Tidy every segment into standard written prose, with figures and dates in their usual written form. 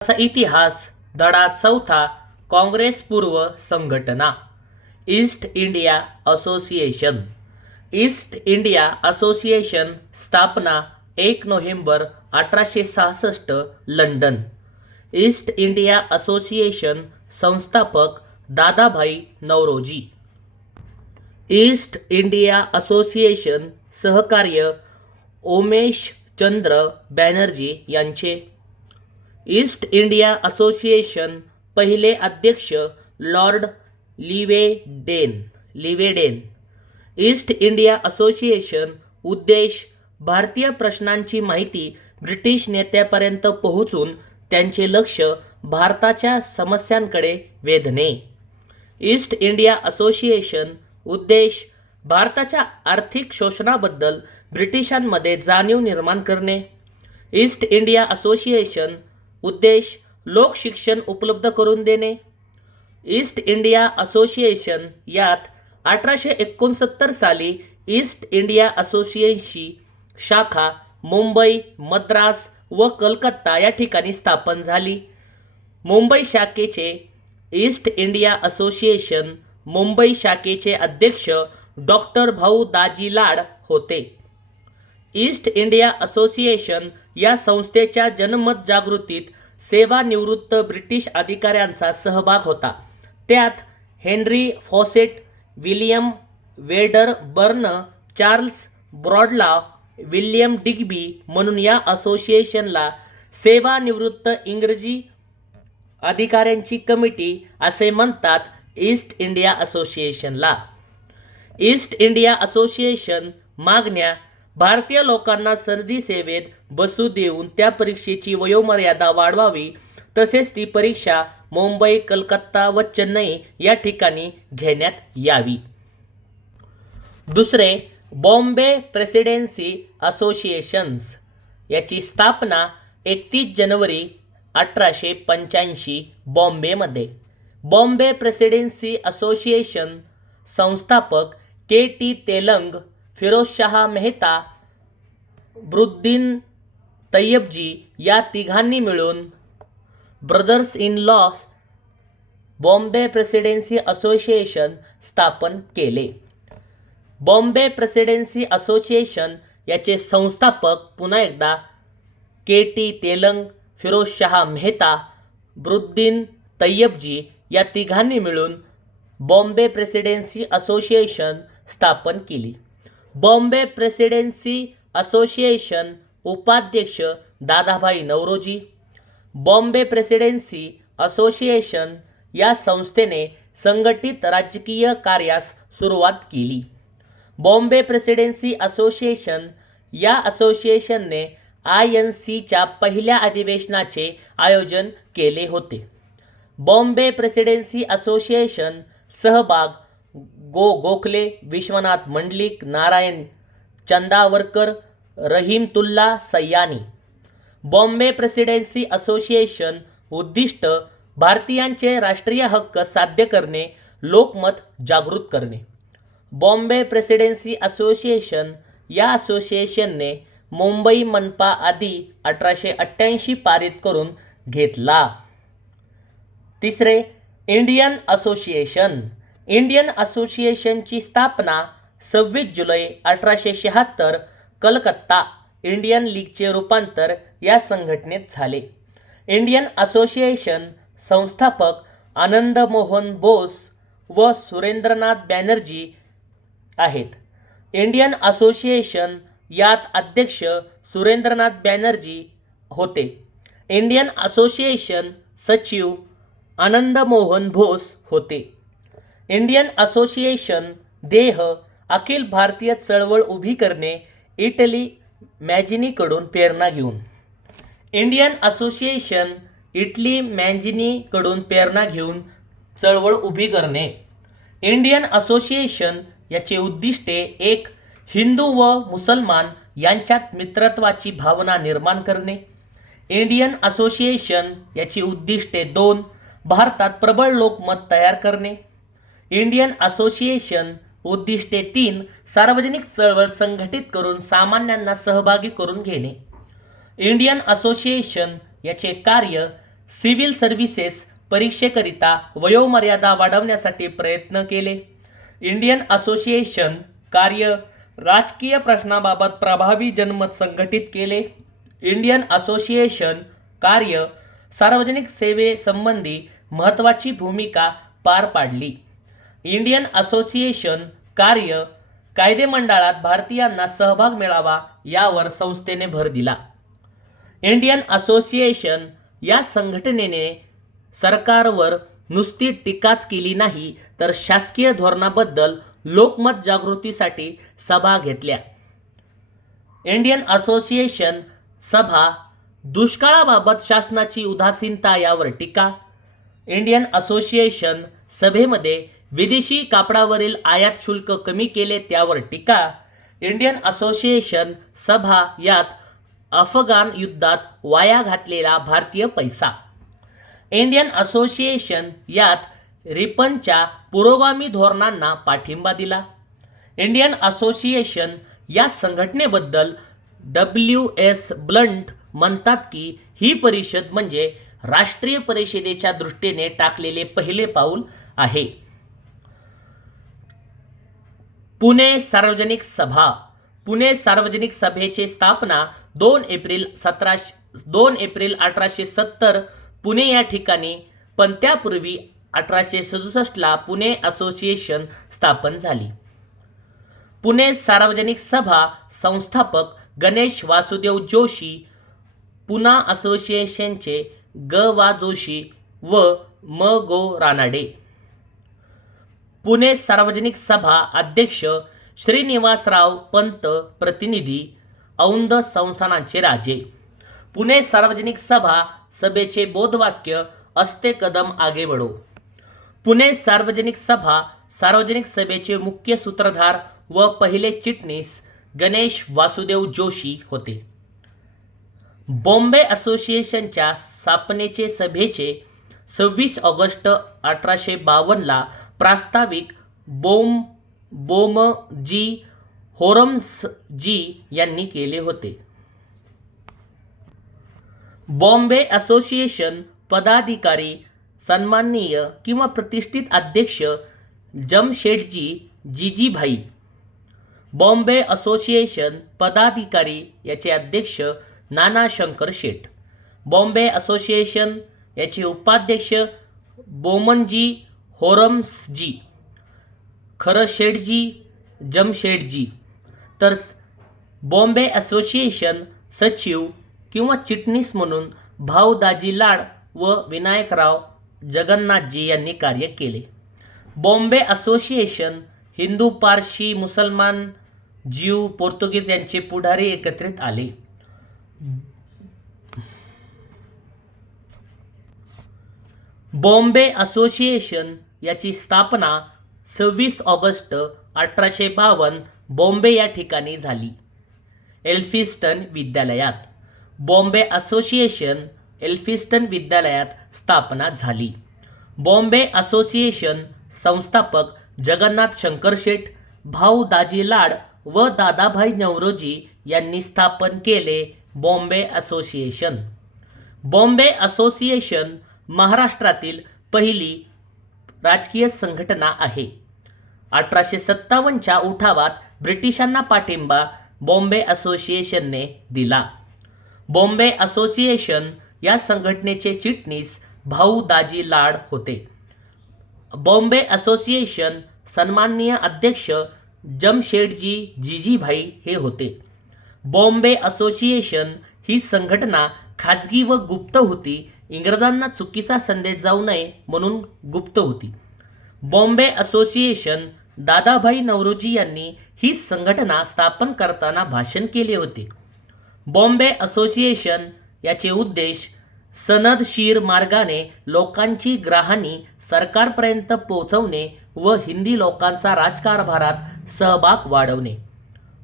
चा इतिहास धडा चौथा काँग्रेस पूर्व संघटना East India association East India association स्थापना 1 November 1866 London East India association संस्थापक Dadabhai Naoroji East India association सहकार्य उमेश चंद्र बॅनर्जी यांचे ईस्ट इंडिया असोसिएशन पहिले अध्यक्ष लॉर्ड लिवेडेन ईस्ट इंडिया असोसिएशन उद्देश भारतीय प्रश्नांची माहिती ब्रिटिश नेत्यापर्यंत पोहोचून त्यांचे लक्ष भारताच्या समस्यांकडे वेधणे ईस्ट इंडिया असोसिएशन उद्देश भारताच्या आर्थिक शोषणाबद्दल ब्रिटिशांमध्ये जाणीव निर्माण करणे ईस्ट इंडिया असोसिएशन उद्देश लोक शिक्षण उपलब्ध करून देणे ईस्ट इंडिया असोसिएशन यात 1869 साली ईस्ट इंडिया असोसिएशनची शाखा मुंबई, मद्रास व कलकत्ता या ठिकाणी स्थापन झाली. मुंबई शाखेचे ईस्ट इंडिया असोसिएशन मुंबई शाखेचे अध्यक्ष डॉक्टर भाऊ दाजी लाड होते. ईस्ट इंडिया असोसिएशन या संस्थेच्या जनमत जागृतीत सेवानिवृत्त ब्रिटिश अधिकाऱ्यांचा सहभाग होता. त्यात Henry Fawcett, William Wedderburn, Charles Bradlaugh, William Digby म्हणून या असोसिएशनला सेवानिवृत्त इंग्रजी अधिकाऱ्यांची कमिटी असे म्हणतात. ईस्ट इंडिया असोसिएशनला ईस्ट इंडिया असोसिएशन मागण्या भारतीय लोकांना सरदी सेवेत बसू देऊन त्या परीक्षेची वयोमर्यादा वाढवावी, तसेच ती परीक्षा मुंबई, कलकत्ता व चेन्नई या ठिकाणी घेण्यात यावी. दुसरे बॉम्बे प्रेसिडेन्सी असोसिएशन्स याची स्थापना 31 जानेवारी 1885 बॉम्बेमध्ये. बॉम्बे प्रेसिडेन्सी असोसिएशन संस्थापक के.टी. तेलंग, फिरोजशाह मेहता, बद्रुद्दीन तय्यबजी या तिघांनी मिळून brothers in law Bombay presidency association स्थापन केले. बॉम्बे प्रेसिडेन्सी असोसिएशन याचे संस्थापक पुन्हा एकदा के.टी. तेलंग, फिरोजशाह मेहता, बद्रुद्दीन तय्यबजी या तिघांनी मिळून बॉम्बे प्रेसिडेन्सी असोसिएशन स्थापन केली. बॉम्बे प्रेसिडेन्सी असोसिएशन उपाध्यक्ष दादाभाई नौरोजी. बॉम्बे प्रेसिडेन्सी असोसिएशन या संस्थेने संघटित राजकीय कार्यास सुरुवात केली. बॉम्बे प्रेसिडेन्सी असोसिएशन या असोसिएशनने INCच्या पहिल्या अधिवेशनाचे आयोजन केले होते. बॉम्बे प्रेसिडेन्सी असोसिएशन सहभाग गोखले, विश्वनाथ मंडलिक, नारायण चंदावरकर, रहीमतुल्ला सयानी. बॉम्बे प्रेसिडेन्सी असोसिएशन उद्दिष्ट भारतीयांचे राष्ट्रीय हक्क साध्य करणे, लोकमत जागृत करणे. बॉम्बे प्रेसिडेन्सी असोसिएशन या असोसिएशनने मुंबई मनपा आधी 1888 पारित करून घेतला. तिसरे इंडियन असोसिएशन. इंडियन असोसिएशनची स्थापना 26 जुलै 1876 कलकत्ता इंडियन लीगचे रूपांतर या संघटनेत झाले. इंडियन असोसिएशन संस्थापक आनंद मोहन बोस व सुरेंद्रनाथ बॅनर्जी आहेत. इंडियन असोसिएशन यात अध्यक्ष सुरेंद्रनाथ बॅनर्जी होते. इंडियन असोसिएशन सचिव आनंद मोहन बोस होते. इंडियन असोसिएशन ध्येय अखिल भारतीय चळवळ उभी करणे, इटली मॅजिनीकडून प्रेरणा घेऊन. इंडियन असोसिएशन इटली मॅजिनीकडून प्रेरणा घेऊन चळवळ उभी करणे. इंडियन असोसिएशन याचे उद्दिष्टे 1. हिंदू व मुसलमान यांच्यात मित्रत्वाची भावना निर्माण करणे. इंडियन असोसिएशन याची उद्दिष्टे 2. भारतात प्रबळ लोकमत तयार करणे. इंडियन असोसिएशन उद्दिष्टे 3. सार्वजनिक चळवळ संघटित करून सामान्यांना सहभागी करून घेणे. इंडियन असोसिएशन याचे कार्य सिव्हिल सर्व्हिसेस परीक्षेकरिता वयोमर्यादा वाढवण्यासाठी प्रयत्न केले. इंडियन असोसिएशन कार्य राजकीय प्रश्नाबाबत प्रभावी जनमत संघटित केले. इंडियन असोसिएशन कार्य सार्वजनिक सेवेसंबंधी महत्त्वाची भूमिका पार पाडली. इंडियन असोसिएशन कार्य कायदेमंडळात भारतीयांना सहभाग मिळावा यावर संस्थेने भर दिला. इंडियन असोसिएशन या संघटनेने सरकारवर नुसती टीकाच केली नाही तर शासकीय धोरणाबद्दल लोकमत जागृतीसाठी सभा घेतल्या. इंडियन असोसिएशन सभा दुष्काळाबाबत शासनाची उदासीनता यावर टीका. इंडियन असोसिएशन सभेमध्ये विदेशी कापडावरील आयात शुल्क कमी केले त्यावर टीका. इंडियन असोसिएशन सभा यात अफगाण युद्धात वाया घातलेला भारतीय पैसा. इंडियन असोसिएशन यात रिपनच्या पुरोगामी धोरणांना पाठिंबा दिला. इंडियन असोसिएशन या संघटनेबद्दल W.S. ब्लंट म्हणतात की ही परिषद म्हणजे राष्ट्रीय परिषदेच्या दृष्टीने टाकलेले पहिले पाऊल आहे. पुणे सार्वजनिक सभा. पुणे सार्वजनिक सभेची स्थापना 2 एप्रिल 1870 पुणे या ठिकाणी, पण त्यापूर्वी 1867 पुणे असोसिएशन स्थापन झाली. पुणे सार्वजनिक सभा संस्थापक गणेश वासुदेव जोशी, पुणा असोसिएशनचे ग.वा. जोशी व म.गो. रानडे. पुणे सार्वजनिक सभा अध्यक्ष श्रीनिवासराव पंत, प्रतिनिधी औंध संस्थानाचे राजे. पुणे सार्वजनिक सभा सभेचे बोधवाक्य अस्ते कदम आगे बढ़ो. पुणे सार्वजनिक सभा सार्वजनिक सभेचे मुख्य सूत्रधार व पहिले चिटणीस गणेश वासुदेव जोशी होते. बॉम्बे असोसिएशनच्या स्थापनेचे सभेचे 26 ऑगस्ट 1852 प्रास्ताविक बोमजी होरम्सजी यांनी केले होते. बॉम्बे असोसिएशन पदाधिकारी सन्माननीय किंवा प्रतिष्ठित अध्यक्ष जमशेदजी जीजीभाई. बॉम्बे असोसिएशन पदाधिकारी याचे अध्यक्ष नाना शंकर शेठ. बॉम्बे असोसिएशन याचे उपाध्यक्ष बोमनजी होरम्सजी, खरशेठजी, जमशेदजी. तर बॉम्बे असोसिएशन सचिव किंवा चिटणीस म्हणून भाऊदाजी लाड व विनायकराव जगन्नाथजी यांनी कार्य केले. बॉम्बे असोसिएशन हिंदू, पारशी, मुसलमान, ज्यू, पोर्तुगीज यांचे पुढारी एकत्रित आले. बॉम्बे असोसिएशन याची स्थापना 26 ऑगस्ट 1852 बॉम्बे या ठिकाणी झाली, एल्फिन्स्टन विद्यालयात. बॉम्बे असोसिएशन एल्फिन्स्टन विद्यालयात स्थापना झाली. बॉम्बे असोसिएशन संस्थापक जगन्नाथ शंकर शेठ, भाऊ दाजी लाड व दादाभाई नवरोजी यांनी स्थापन केले. बॉम्बे असोसिएशन. बॉम्बे असोसिएशन महाराष्ट्रातील पहिली राजकीय संघटना आहे. 1857च्या उठावात ब्रिटिशांना पाठिंबा बॉम्बे असोसिएशनने दिला. बॉम्बे असोसिएशन या संघटनेचे चिटणीस भाऊ दाजी लाड होते. बॉम्बे असोसिएशन सन्माननीय अध्यक्ष जमशेदजी जीजीभाई हे होते. बॉम्बे असोसिएशन ही संघटना खाजगी व गुप्त होती. इंग्रजांना चुकीचा संदेश जाऊ नये म्हणून गुप्त होती. बॉम्बे असोसिएशन दादाभाई नवरोजी यांनी ही संघटना स्थापन करताना भाषण केले होते. बॉम्बे असोसिएशन याचे उद्देश सनदशीर मार्गाने लोकांची ग्राहणी सरकारपर्यंत पोहोचवणे व हिंदी लोकांचा राजकारभारात सहभाग वाढवणे.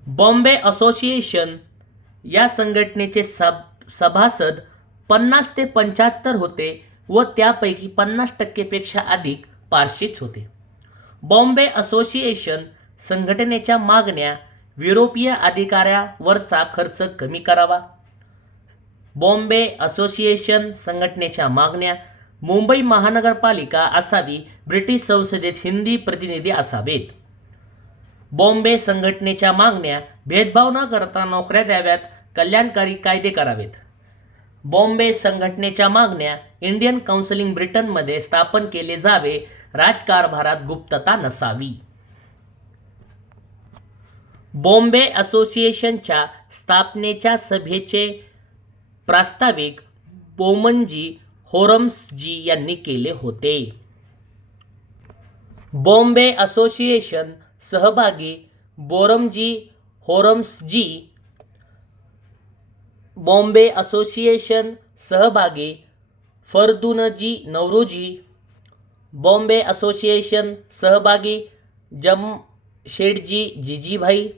बॉम्बे असोसिएशन या संघटनेचे सभासद 50 ते 75 होते व त्यापैकी 50% पेक्षा अधिक पारशीच होते. बॉम्बे असोसिएशन संघटनेच्या मागण्या युरोपीय अधिकाऱ्यावरचा खर्च कमी करावा, बॉम्बे असोसिएशन संघटनेच्या मागण्या. मुंबई महानगरपालिका असावी, ब्रिटिश संसदेत हिंदी प्रतिनिधी असावेत. बॉम्बे संघटनेच्या मागण्या. भेदभाव न करता नोकऱ्या द्याव्यात, कल्याणकारी कायदे करावेत. बॉम्बे संघटनेच्या मागण्या. इंडियन काउन्सिल ब्रिटनमध्ये स्थापन केले जावे, राजकारभारात गुप्तता नसावी. बॉम्बे असोसिएशनच्या स्थापनेच्या सभेचे प्रास्ताविक बोमनजी होरम्सजी यांनी केले होते. बॉम्बे असोसिएशन सहभागी बोरमजी होरम्सजी. बॉम्बे असोसिएशन सहभागी फरदुनजी नौरोजी. बॉम्बे असोसिएशन सहभागी जमशेदजी जीजीभाई.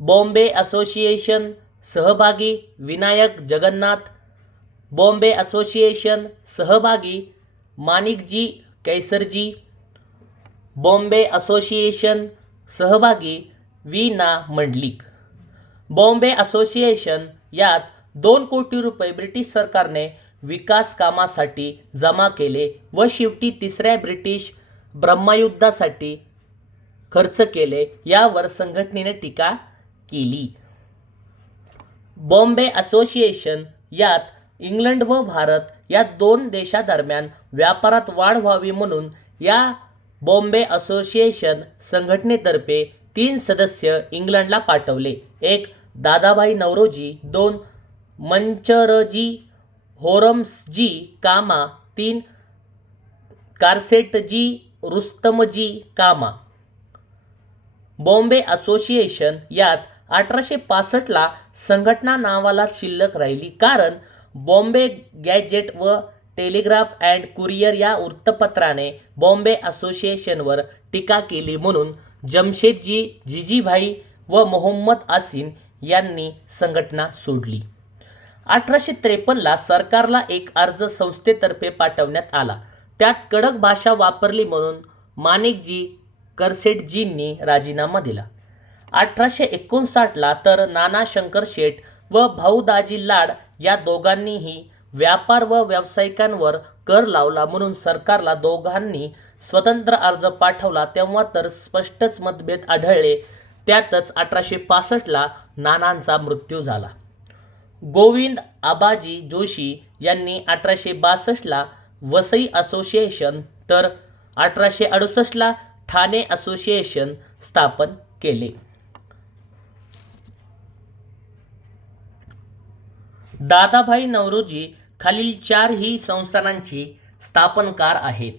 बॉम्बे असोसिएशन सहभागी विनायक जगन्नाथ. बॉम्बे असोसिएशन सहभागी माणिकजी कैसरजी. बॉम्बे असोसिएशन सहभागी वीना मंडलिक. बॉम्बे असोसिएशन यात 2 कोटी रुपये ब्रिटिश सरकारने विकास कामासाठी जमा केले व शेवटी तिसऱ्या ब्रिटिश ब्रह्मयुद्धासाठी खर्च केले, यावर संघटनेने टीका केली. बॉम्बे असोसिएशन यात इंग्लंड व भारत या 2 देशांदरम्यान व्यापारात वाढ व्हावी म्हणून या बॉम्बे असोसिएशन संघटनेतर्फे 3 सदस्य इंग्लंडला पाठवले. 1 दादाभाई नौरोजी. 2 मंचरजी होरम्सजी कामा. 3 कारसेटजी रुस्तमजी कामा. बॉम्बे असोसिएशन यात 1865ला संघटना नावाला शिल्लक राहिली, कारण बॉम्बे गॅझेट व टेलिग्राफ अँड कुरियर या वृत्तपत्राने बॉम्बे असोसिएशनवर टीका केली म्हणून जमशेदजी जीजीभाई व मोहम्मद आसिन यांनी संघटना सोडली. 1853ला सरकारला एक अर्ज संस्थेतर्फे पाठवण्यात आला. त्यात कडक भाषा वापरली म्हणून माणिकजी करसेटजींनी राजीनामा दिला. 1859ला तर नाना शंकरशेठ व भाऊ दाजी लाड या दोघांनीही व्यापार व व्यावसायिकांवर कर लावला म्हणून सरकारला दोघांनी स्वतंत्र अर्ज पाठवला. तेव्हा तर स्पष्टच मतभेद आढळले. त्यातच 1865ला नानांचा मृत्यू झाला. गोविंद आबाजी जोशी यांनी 1862ला वसई असोसिएशन तर 1868ला ठाणे असोसिएशन स्थापन केले. दादाभाई नौरोजी खालील 4 ही संस्थानांची स्थापनकार आहेत.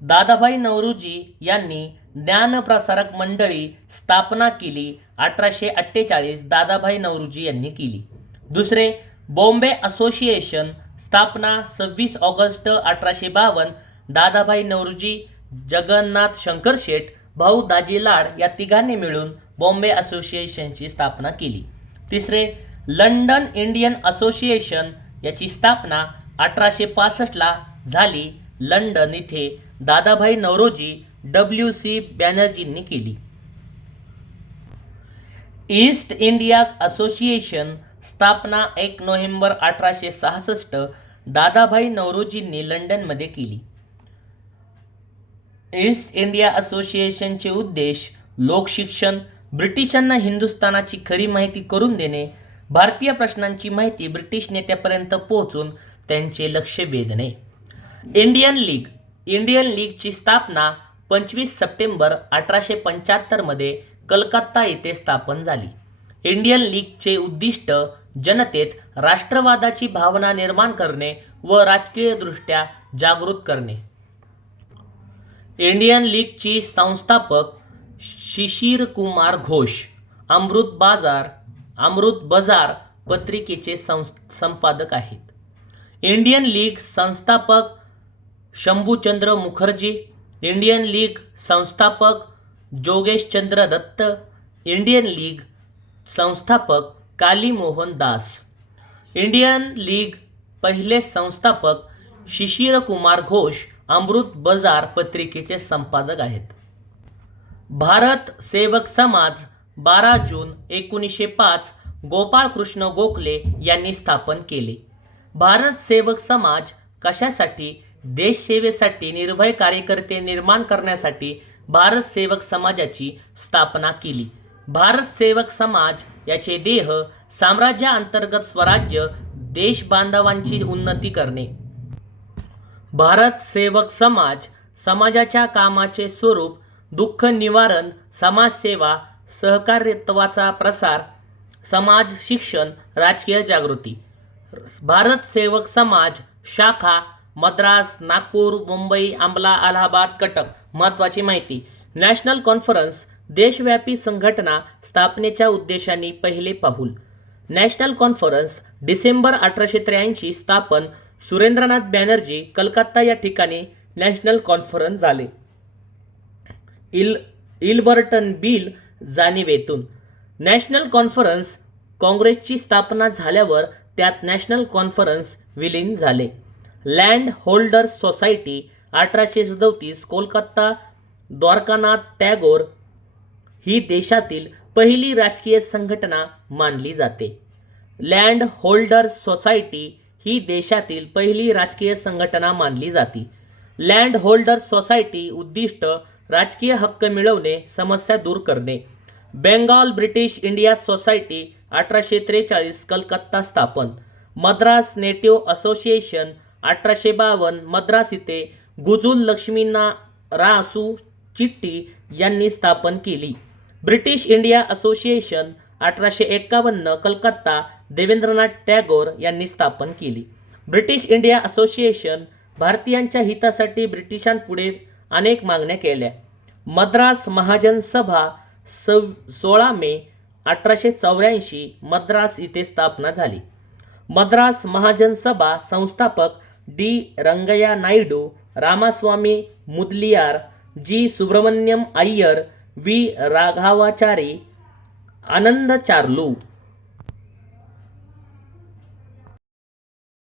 दादाभाई नौरोजी यांनी ज्ञानप्रसारक मंडळी स्थापना केली. 1848 दादाभाई नौरोजी यांनी केली. दुसरे बॉम्बे असोसिएशन स्थापना 26 ऑगस्ट 1852 दादाभाई नौरोजी, जगन्नाथ शंकरशेठ, भाऊ दाजी लाड या तिघांनी मिळून बॉम्बे असोसिएशनची स्थापना केली. तिसरे लंडन इंडियन असोसिएशन याची स्थापना 1865ला झाली. लंडन इथे दादाभाई नौरोजी WC बॅनर्जींनी केली. ईस्ट इंडिया असोसिएशन स्थापना 1 नोव्हेंबर 1866 दादाभाई नौरोजींनी लंडनमध्ये केली. ईस्ट इंडिया असोसिएशनचे उद्देश लोकशिक्षण, ब्रिटिशांना हिंदुस्थानाची खरी माहिती करून देणे, भारतीय प्रश्नांची माहिती ब्रिटिश नेत्यापर्यंत पोहोचून त्यांचे लक्ष वेधणे. इंडियन लीगची स्थापना 25 सप्टेंबर 1875 मध्ये कलकत्ता येथे स्थापन झाली. इंडियन लीगचे उद्दिष्ट जनतेत राष्ट्रवादाची भावना निर्माण करणे व राजकीयदृष्ट्या जागृत करणे. इंडियन लीगची संस्थापक शिशिर कुमार घोष अमृत बाजार पत्रिकेचे संपादक आहेत. इंडियन लीग संस्थापक शंभूचंद्र मुखर्जी. इंडियन लीग संस्थापक जोगेशचंद्र दत्त. इंडियन लीग संस्थापक काली मोहन दास. इंडियन लीग पहिले संस्थापक शिशिर कुमार घोष अमृत बाजार पत्रिकेचे संपादक आहेत. भारत सेवक समाज 12 जून 1905 गोपाळकृष्ण गोखले यांनी स्थापन केले. भारत सेवक समाज कशासाठी? देशसेवेसाठी निर्भय कार्यकर्ते निर्माण करण्यासाठी भारत सेवक समाजाची स्थापना केली. भारत सेवक समाज याचे ध्येय साम्राज्याअंतर्गत स्वराज्य, देश बांधवांची उन्नती करणे. भारत सेवक समाज समाजाच्या कामाचे स्वरूप दुःख निवारण, समाजसेवा, सहकार्यत्वाचा प्रसार, समाज शिक्षण, राजकीय जागृती. भारत सेवक समाज शाखा मद्रास, नागपूर, मुंबई, अंबाला, अलाहाबाद, कटक. महत्त्वाची माहिती. नॅशनल कॉन्फरन्स देशव्यापी संघटना स्थापनेच्या उद्देशाने पहिले पाऊल. नॅशनल कॉन्फरन्स डिसेंबर 1883 स्थापन. सुरेंद्रनाथ बॅनर्जी, कलकत्ता या ठिकाणी नॅशनल कॉन्फरन्स झाले. इल्बर्टन बिल जाणीवेतून नॅशनल कॉन्फरन्स काँग्रेसची स्थापना झाल्यावर त्यात नॅशनल कॉन्फरन्स विलीन झाले. Land holders society 1837 Kolkata. Dwarkanath Tagore ही देशातील पहिली राजकीय संघटना मानली जाते. लँड होल्डर्स सोसायटी ही देशातील पहिली राजकीय संघटना मानली जाते. लँड होल्डर्स सोसायटी उद्दिष्ट राजकीय हक्क मिळवणे, समस्या दूर करणे. Bengal British India society 1843 Calcutta स्थापन. मद्रास नेटिव्ह असोसिएशन 1852 मद्रास इथे गुजुल लक्ष्मीनारासू चिट्टी यांनी स्थापन केली. British India Association 1851 Calcutta Debendranath Tagore यांनी स्थापन केली. ब्रिटिश इंडिया असोसिएशन भारतीयांच्या हितासाठी ब्रिटिशांपुढे अनेक मागण्या केल्या. मद्रास महाजन सभा 16 मे 1884 मद्रास इथे स्थापना झाली. मद्रास महाजन सभा संस्थापक डी रंगय्या नायडू, रामास्वामी मुदलियार, जी सुब्रमण्यम अय्यर, व्ही राघवाचारी, आनंद चार्लू.